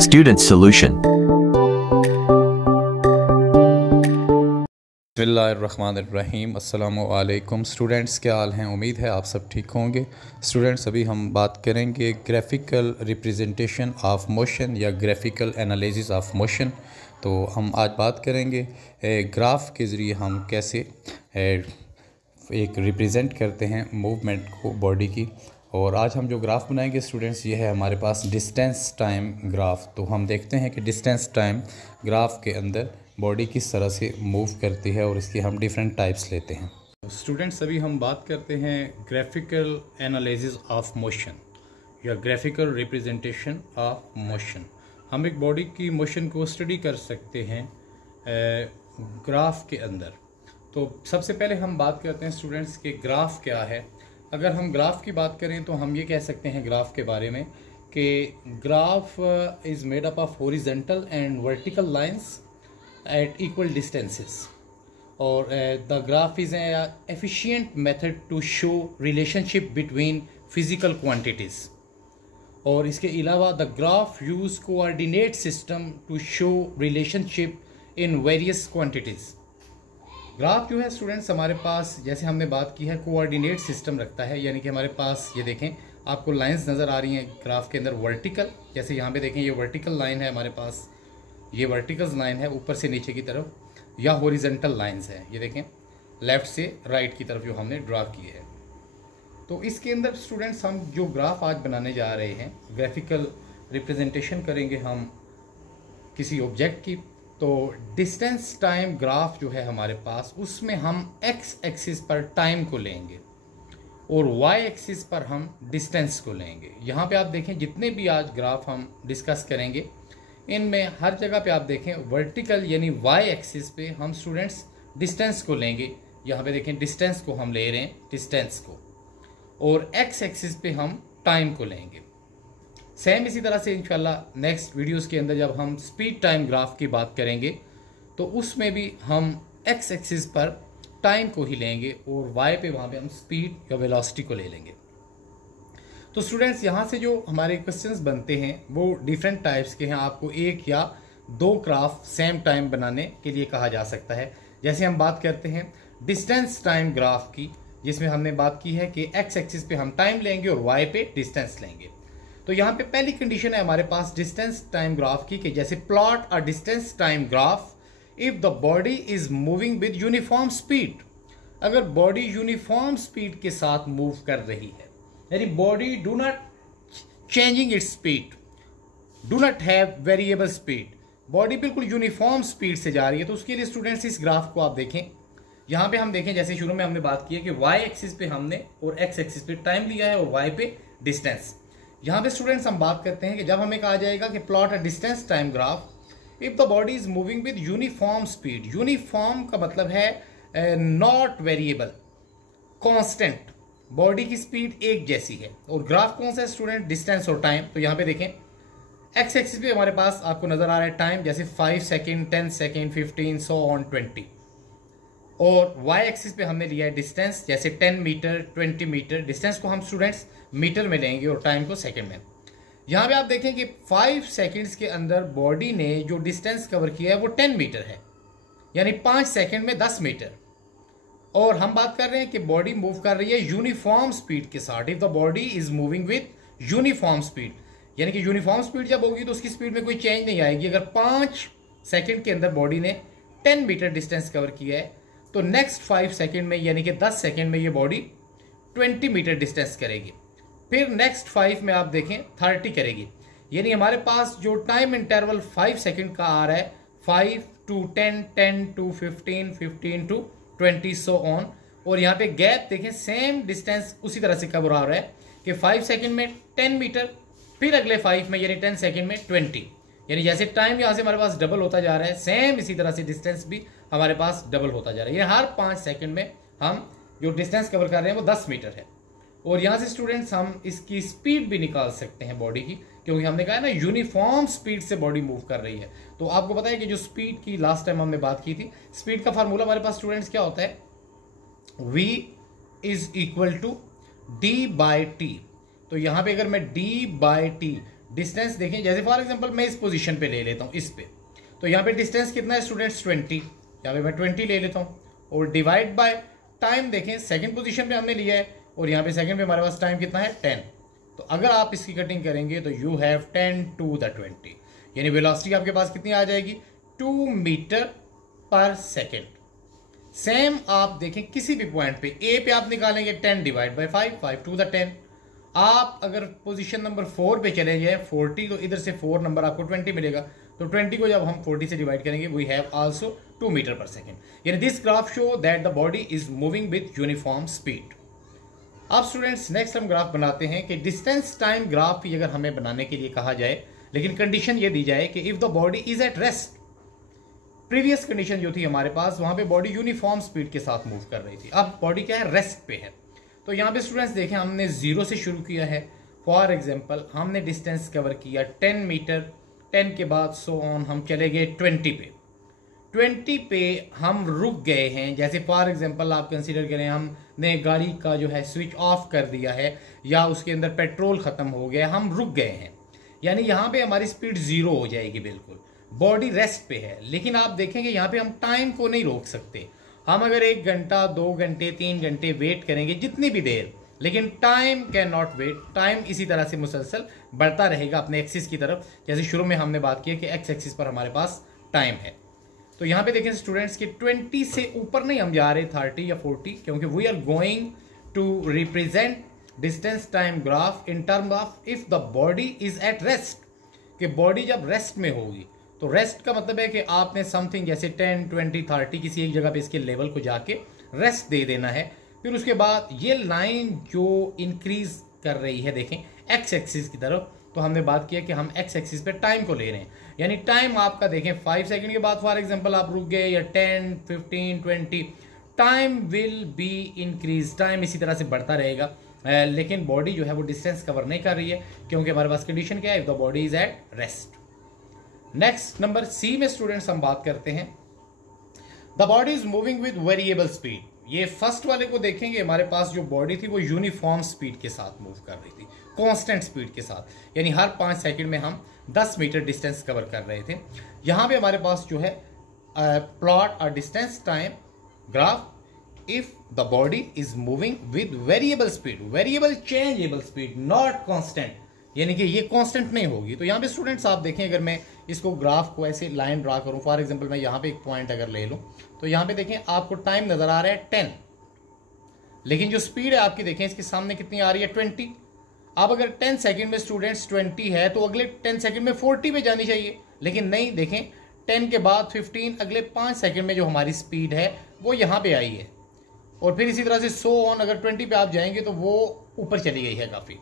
Student Solution. बिस्मिल्लाहिर्रहमानिर्रहीम। अस्सलामुअलैकुम students, क्या हाल हैं? उम्मीद है आप सब ठीक होंगे। स्टूडेंट्स, अभी हम बात करेंगे ग्राफिकल रिप्रेजेंटेशन ऑफ मोशन या ग्राफिकल एनालिसिस ऑफ मोशन। तो हम आज बात करेंगे ग्राफ के ज़रिए हम कैसे एक रिप्रेजेंट करते हैं मूवमेंट को बॉडी की। और आज हम जो ग्राफ बनाएंगे स्टूडेंट्स, ये है हमारे पास डिस्टेंस टाइम ग्राफ। तो हम देखते हैं कि डिस्टेंस टाइम ग्राफ के अंदर बॉडी किस तरह से मूव करती है और इसकी हम डिफरेंट टाइप्स लेते हैं। स्टूडेंट्स, अभी हम बात करते हैं ग्राफिकल एनालिसिस ऑफ मोशन या ग्राफिकल रिप्रेजेंटेशन ऑफ मोशन। हम एक बॉडी की मोशन को स्टडी कर सकते हैं ग्राफ के अंदर। तो सबसे पहले हम बात करते हैं स्टूडेंट्स कि ग्राफ क्या है। अगर हम ग्राफ की बात करें तो हम ये कह सकते हैं ग्राफ के बारे में कि graph is made up of horizontal and vertical lines at equal distances, or the graph is an efficient method to show relationship between physical quantities। और इसके अलावा the graph use coordinate system to show relationship in various quantities। Graph जो है students हमारे पास, जैसे हमने बात की है, कोऑर्डिनेट सिस्टम रखता है। यानी कि हमारे पास ये देखें, आपको लाइंस नज़र आ रही हैं ग्राफ के अंदर वर्टिकल। जैसे यहाँ पे देखें, ये वर्टिकल लाइन है हमारे पास, ये वर्टिकल लाइन है ऊपर से नीचे की तरफ, या हॉरिजॉन्टल लाइंस है। ये देखें लेफ़्ट से राइट की तरफ जो हमने ड्रा की है। तो इसके अंदर स्टूडेंट्स हम जो ग्राफ आज बनाने जा रहे हैं, ग्राफिकल रिप्रेजेंटेशन करेंगे हम किसी ऑब्जेक्ट की। तो डिस्टेंस टाइम ग्राफ जो है हमारे पास, उसमें हम एक्स एक्सिस पर टाइम को लेंगे और वाई एक्सिस पर हम डिस्टेंस को लेंगे। यहाँ पे आप देखें, जितने भी आज ग्राफ हम डिस्कस करेंगे इनमें हर जगह पे आप देखें वर्टिकल यानी वाई एक्सिस पे हम स्टूडेंट्स डिस्टेंस को लेंगे। यहाँ पे देखें डिस्टेंस को हम ले रहे हैं, डिस्टेंस को, और एक्स एक्सिस पे हम टाइम को लेंगे। सेम इसी तरह से इंशाल्लाह नेक्स्ट वीडियोस के अंदर जब हम स्पीड टाइम ग्राफ की बात करेंगे तो उसमें भी हम एक्स एक्सिस पर टाइम को ही लेंगे और वाई पे वहाँ पे हम स्पीड या वेलोसिटी को ले लेंगे। तो स्टूडेंट्स, यहाँ से जो हमारे क्वेश्चंस बनते हैं वो डिफरेंट टाइप्स के हैं। आपको एक या दो ग्राफ सेम टाइम बनाने के लिए कहा जा सकता है। जैसे हम बात करते हैं डिस्टेंस टाइम ग्राफ की, जिसमें हमने बात की है कि एक्स एक्सिस पे हम टाइम लेंगे और वाई पे डिस्टेंस लेंगे। तो यहाँ पे पहली कंडीशन है हमारे पास डिस्टेंस टाइम ग्राफ की कि जैसे plot a distance time graph if the body is moving with uniform speed. अगर बॉडी यूनिफॉर्म स्पीड के साथ मूव कर रही है, यानी body do not changing its speed, do not have variable speed, body बिल्कुल यूनिफॉर्म स्पीड से जा रही है। तो उसके लिए स्टूडेंट्स इस ग्राफ को आप देखें। यहाँ पे हम देखें, जैसे शुरू में हमने बात की है कि वाई एक्सिस पे हमने और एक्स एक्सिस पे टाइम लिया है और वाई पे डिस्टेंस। यहाँ पे स्टूडेंट्स हम बात करते हैं कि जब हमें कहा जाएगा कि plot a distance time graph if the body is moving with uniform speed. Uniform का मतलब है नॉट वेरिएबल, कॉन्स्टेंट, बॉडी की स्पीड एक जैसी है। और ग्राफ कौन सा है स्टूडेंट? डिस्टेंस और टाइम। तो यहाँ पे देखें एक्स एक्सिस पे हमारे पास आपको नजर आ रहा है टाइम, जैसे 5 सेकेंड, 10 सेकेंड, 15, सो ऑन 20। और वाई एक्सिस पे हमने लिया है डिस्टेंस, जैसे 10 मीटर, 20 मीटर। डिस्टेंस को हम स्टूडेंट्स मीटर में लेंगे और टाइम को सेकेंड में। यहाँ पे आप देखें कि 5 सेकेंड्स के अंदर बॉडी ने जो डिस्टेंस कवर किया है वो 10 मीटर है, यानी 5 सेकेंड में 10 मीटर। और हम बात कर रहे हैं कि बॉडी मूव कर रही है यूनिफॉर्म स्पीड के साथ। If the body is moving with uniform speed, यानी कि यूनिफॉर्म स्पीड जब होगी तो उसकी स्पीड में कोई चेंज नहीं आएगी। अगर 5 सेकेंड के अंदर बॉडी ने 10 मीटर डिस्टेंस कवर किया है तो नेक्स्ट 5 सेकेंड में, यानी कि 10 सेकेंड में ये बॉडी 20 मीटर डिस्टेंस करेगी। फिर नेक्स्ट 5 में आप देखें 30 करेगी। यानी हमारे पास जो टाइम इंटरवल 5 सेकेंड का आ रहा है, 5 to 10, 10 to 15, 15 to 20, so on. और यहाँ पे गैप देखें, सेम डिस्टेंस उसी तरह से कवर आ रहा है कि 5 सेकेंड में 10 मीटर, फिर अगले 5 में यानी 10 सेकेंड में 20। यानी जैसे टाइम यहाँ से हमारे पास डबल होता जा रहा है, सेम इसी तरह से डिस्टेंस भी हमारे पास डबल होता जा रहा है। ये हर 5 सेकेंड में हम जो डिस्टेंस कवर कर रहे हैं वो 10 मीटर है। और यहाँ से स्टूडेंट्स हम इसकी स्पीड भी निकाल सकते हैं बॉडी की, क्योंकि हमने कहा है ना यूनिफॉर्म स्पीड से बॉडी मूव कर रही है। तो आपको पता है कि जो स्पीड की लास्ट टाइम हमने बात की थी, स्पीड का फार्मूला हमारे पास स्टूडेंट्स क्या होता है? v is equal to d by टी। तो यहाँ पे अगर मैं d बाई टी, डिस्टेंस देखें, जैसे फॉर एग्जांपल मैं इस पोजीशन पे ले लेता हूँ इस पे, तो यहाँ पे डिस्टेंस कितना है स्टूडेंट्स 20, यहाँ पे मैं 20 ले लेता हूँ और डिवाइड बाय टाइम देखें सेकंड पोजीशन पे हमने लिया है और यहाँ पे सेकंड पे हमारे पास टाइम कितना है 10। तो अगर आप इसकी कटिंग करेंगे तो यू हैव 10 to the 20, यानी वेलोसिटी आपके पास कितनी आ जाएगी 2 मीटर पर सेकेंड। सेम आप देखें किसी भी पॉइंट पे ए पे आप निकालेंगे 10 डिवाइड बाई 5, 5 to the 10। आप अगर पोजीशन नंबर 4 पे चले जाए 40, तो इधर से 4 नंबर आपको 20 मिलेगा, तो 20 को जब हम 40 से डिवाइड करेंगे वी हैव आल्सो 2 मीटर पर सेकेंड। यानी this graph show that the body is moving with uniform speed. अब स्टूडेंट्स नेक्स्ट हम ग्राफ बनाते हैं कि डिस्टेंस टाइम ग्राफ की अगर हमें बनाने के लिए कहा जाए, लेकिन कंडीशन ये दी जाए कि if the body is at rest. Previous condition जो थी हमारे पास, वहां पे बॉडी यूनिफॉर्म स्पीड के साथ मूव कर रही थी, अब बॉडी क्या है रेस्ट पे है। तो यहाँ पे स्टूडेंट्स देखें हमने 0 से शुरू किया है। फॉर एग्जांपल हमने डिस्टेंस कवर किया 10 मीटर, 10 के बाद सो ऑन हम चले गए 20 पे, 20 पे हम रुक गए हैं। जैसे फॉर एग्जांपल आप कंसीडर करें हमने गाड़ी का जो है स्विच ऑफ कर दिया है या उसके अंदर पेट्रोल खत्म हो गया, हम रुक गए हैं, यानी यहाँ पे हमारी स्पीड 0 हो जाएगी, बिल्कुल बॉडी रेस्ट पे है। लेकिन आप देखेंगे यहाँ पे हम टाइम को नहीं रोक सकते। हम अगर 1 घंटा 2 घंटे 3 घंटे वेट करेंगे जितनी भी देर, लेकिन time can not wait. Time इसी तरह से मुसलसल बढ़ता रहेगा अपने एक्सिस की तरफ, जैसे शुरू में हमने बात की कि एक्स एक्सिस पर हमारे पास टाइम है। तो यहाँ पे देखें स्टूडेंट्स कि 20 से ऊपर नहीं हम जा रहे 30 या 40, क्योंकि we are going to represent distance time graph in term of if the body is at rest. कि बॉडी जब रेस्ट में होगी, तो रेस्ट का मतलब है कि आपने समथिंग जैसे 10, 20, 30 किसी एक जगह पे इसके लेवल को जाके रेस्ट दे देना है। फिर उसके बाद ये लाइन जो इंक्रीज कर रही है देखें एक्स एक्सिस की तरफ, तो हमने बात किया कि हम एक्स एक्सिस पे टाइम को ले रहे हैं, यानी टाइम आपका देखें 5 सेकंड के बाद फॉर एग्जांपल आप रुक गए, या 10, 15, 20, time will be increase. Time इसी तरह से बढ़ता रहेगा, लेकिन बॉडी जो है वो डिस्टेंस कवर नहीं कर रही है, क्योंकि हमारे पास कंडीशन क्या है, if the body is at rest. Next number C में स्टूडेंट्स हम बात करते हैं the body is moving with variable speed. ये फर्स्ट वाले को देखेंगे, हमारे पास जो बॉडी थी वो यूनिफॉर्म स्पीड के साथ मूव कर रही थी, कांस्टेंट स्पीड के साथ, यानी हर 5 सेकंड में हम 10 मीटर डिस्टेंस कवर कर रहे थे। यहां पे हमारे पास जो है प्लॉट और distance time graph if the body is moving with variable speed, variable changeable speed, not constant, यानी कि ये कांस्टेंट नहीं होगी। तो यहाँ पे स्टूडेंट्स आप देखें, अगर मैं इसको ग्राफ को ऐसे लाइन ड्रा करूं, फॉर एग्जांपल मैं यहाँ पे एक पॉइंट अगर ले लूं, तो यहाँ पे देखें आपको टाइम नजर आ रहा है 10, लेकिन जो स्पीड है आपकी देखें इसके सामने कितनी आ रही है 20। अब अगर 10 सेकंड में स्टूडेंट्स 20 है तो अगले 10 सेकंड में 40 पे जानी चाहिए, लेकिन नहीं, देखें 10 के बाद 15, अगले 5 सेकंड में जो हमारी स्पीड है वो यहाँ पे आई है, और फिर इसी तरह से सो ऑन, अगर 20 पे आप जाएंगे तो वो ऊपर चली गई है काफ़ी।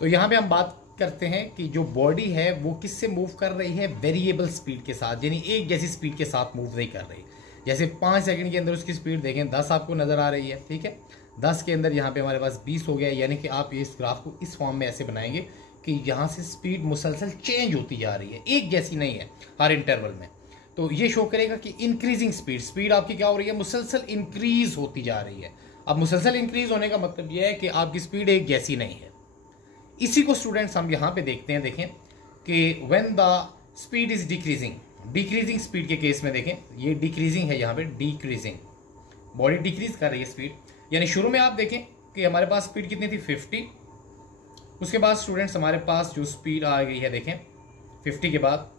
तो यहाँ पे हम बात करते हैं कि जो बॉडी है वो किससे मूव कर रही है, वेरिएबल स्पीड के साथ, यानी एक जैसी स्पीड के साथ मूव नहीं कर रही। जैसे 5 सेकंड के अंदर उसकी स्पीड देखें 10 आपको नजर आ रही है, ठीक है, 10 के अंदर यहाँ पे हमारे पास 20 हो गया, यानी कि आप ये इस ग्राफ को इस फॉर्म में ऐसे बनाएंगे कि यहाँ से स्पीड मुसलसल चेंज होती जा रही है, एक जैसी नहीं है हर इंटरवल में। तो ये शो करेगा कि इंक्रीजिंग स्पीड, स्पीड आपकी क्या हो रही है, मुसलसल इंक्रीज होती जा रही है। अब मुसलसल इंक्रीज होने का मतलब यह है कि आपकी स्पीड एक जैसी नहीं है। इसी को स्टूडेंट्स हम यहाँ पे देखते हैं, देखें कि when the speed is decreasing, decreasing speed के केस में देखें ये डिक्रीजिंग है, यहाँ पे डिक्रीजिंग, बॉडी डिक्रीज कर रही है स्पीड, यानी शुरू में आप देखें कि हमारे पास स्पीड कितनी थी 50, उसके बाद स्टूडेंट्स हमारे पास जो स्पीड आ गई है देखें 50 के बाद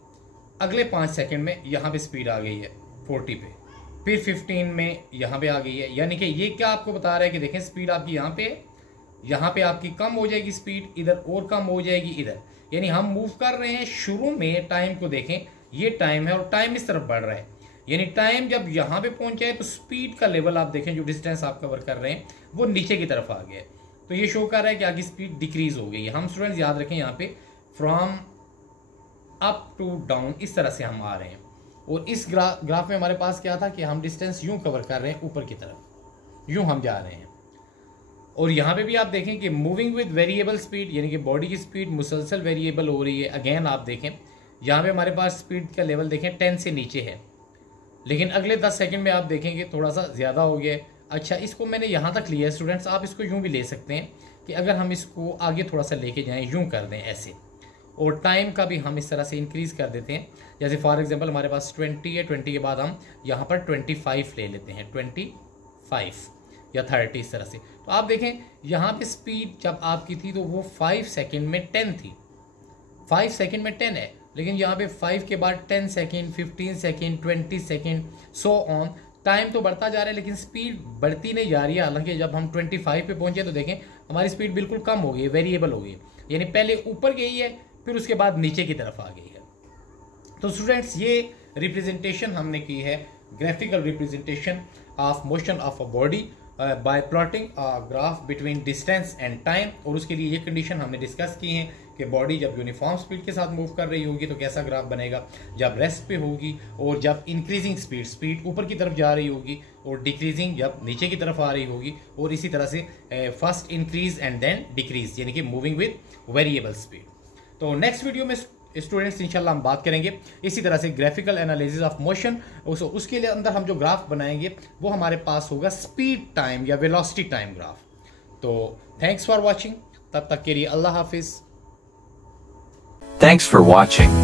अगले 5 सेकंड में यहाँ पे स्पीड आ गई है 40 पे, फिर 15 में यहाँ पे आ गई है, यानी कि ये क्या आपको बता रहा है कि देखें स्पीड आपकी यहाँ पे आपकी कम हो जाएगी स्पीड, इधर और कम हो जाएगी इधर, यानी हम मूव कर रहे हैं। शुरू में टाइम को देखें, ये टाइम है और टाइम इस तरफ बढ़ रहा है, यानी टाइम जब यहाँ पे पहुंच जाए तो स्पीड का लेवल आप देखें, जो डिस्टेंस आप कवर कर रहे हैं वो नीचे की तरफ आ गया है, तो ये शो कर रहा है कि आगे स्पीड डिक्रीज हो गई है। हम स्टूडेंट्स याद रखें यहाँ पे फ्रॉम अप टू डाउन इस तरह से हम आ रहे हैं, और इस ग्राफ में हमारे पास क्या था कि हम डिस्टेंस यूं कवर कर रहे हैं ऊपर की तरफ, यूं हम जा रहे हैं। और यहाँ पे भी आप देखें कि मूविंग विद वेरिएबल स्पीड, यानी कि बॉडी की स्पीड मुसलसल वेरिएबल हो रही है। अगेन आप देखें यहाँ पे हमारे पास स्पीड का लेवल देखें 10 से नीचे है, लेकिन अगले 10 सेकंड में आप देखेंगे थोड़ा सा ज़्यादा हो गया है। अच्छा, इसको मैंने यहाँ तक लिया है स्टूडेंट्स, आप इसको यूँ भी ले सकते हैं कि अगर हम इसको आगे थोड़ा सा लेके जाएँ, यूँ कर दें ऐसे, और टाइम का भी हम इस तरह से इंक्रीज कर देते हैं। जैसे फॉर एग्जांपल हमारे पास 20 है, 20 के बाद हम यहाँ पर 25 ले लेते हैं, 25 या 30 इस तरह से। तो आप देखें यहाँ पे स्पीड जब आपकी थी तो वो 5 सेकेंड में 10 थी, 5 सेकेंड में 10 है, लेकिन यहाँ पे 5 के बाद 10 second, 15 second, 20 second, so on. Time तो बढ़ता जा रहा है लेकिन स्पीड बढ़ती नहीं जा रही है। हालांकि जब हम 25 पे पहुंचे तो देखें हमारी स्पीड बिल्कुल कम हो गई है, वेरिएबल हो गई है, यानी पहले ऊपर गई है फिर उसके बाद नीचे की तरफ आ गई है। तो स्टूडेंट्स ये रिप्रेजेंटेशन हमने की है, graphical representation of motion of a body by plotting a graph between distance and time. और उसके लिए ये कंडीशन हमने डिस्कस की है कि बॉडी जब यूनिफॉर्म स्पीड के साथ मूव कर रही होगी तो कैसा ग्राफ बनेगा, जब रेस्ट पे होगी और जब इंक्रीजिंग स्पीड ऊपर की तरफ जा रही होगी और डिक्रीजिंग जब नीचे की तरफ आ रही होगी, और इसी तरह से first increase and then decrease, यानी कि मूविंग विद वेरिएबल स्पीड। तो नेक्स्ट वीडियो में स्टूडेंट्स इंशाल्लाह हम बात करेंगे इसी तरह से ग्राफिकल एनालिसिस ऑफ मोशन। उसके लिए अंदर हम जो ग्राफ बनाएंगे वो हमारे पास होगा स्पीड टाइम या वेलोसिटी टाइम ग्राफ। तो थैंक्स फॉर वॉचिंग, तब तक के लिए अल्लाह हाफिज। Thanks for watching.